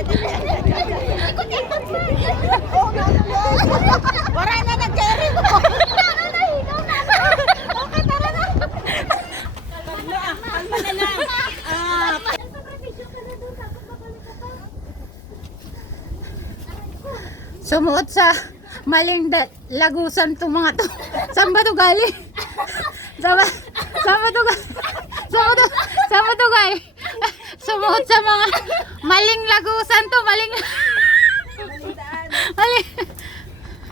Ikot-ikot na. Oo nga naman. Wala na nag-carry mo. Tara na, ikaw na. Okay, tara na. Kalma na lang. Sumuot sa maling lagusan to mga to. Saan ba to galing? Saan ba to galing? Saan ba to galing? Sumuot sa mga maling lagusan to. Maling.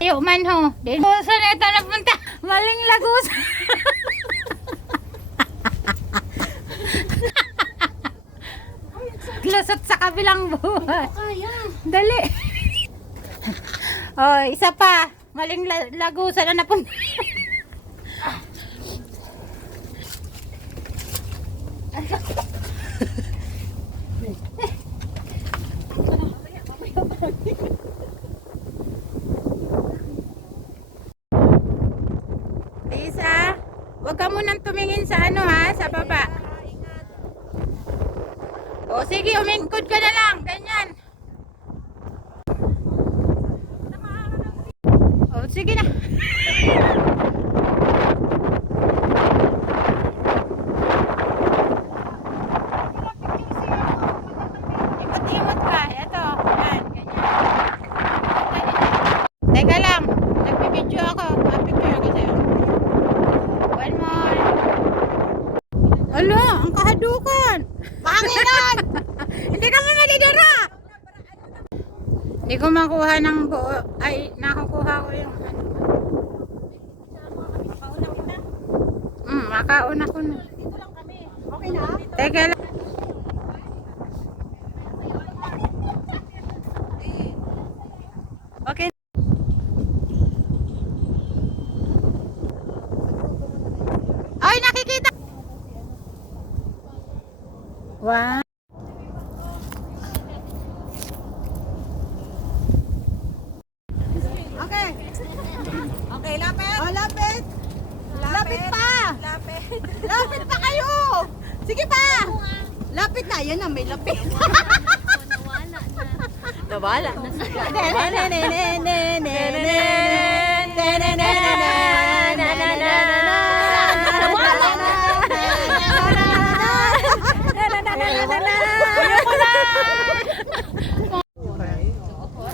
Ayo man ho. Saan ito napunta? Maling lagusan. Lusot sa kabilang buhay. Dali. Oh, isa pa. Maling lagusan na napunta. Isa, wag ka munang tumingin sa ano ha, sa baba. O sige, umingkod ka na lang, ganyan. O sige na. Imot-imot ka, eto, yan, ganyan. Teka lang, nagbibideo ako, mapicture ako sa'yo. One more. Ala, ang kahadukan. Panginan! Hindi ka mo madidira! Hindi ko makuha ng buo. Ay, nakukuha ko yung ano. Makauna ko na. Dito lang kami. Okay na? Teka lang. Okay. Ay, nakikita! Wow. Okay. Okay, lapit. Oh, lapit. Lapit pa. Lapit. Lapit pa kayo. Sige pa. Lapit na. Yan na, may lapit. Nawala na. Nawala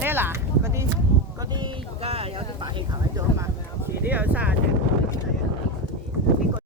Đây là có đi có đi có đi phải khởi chỗ mà thì đi ở xa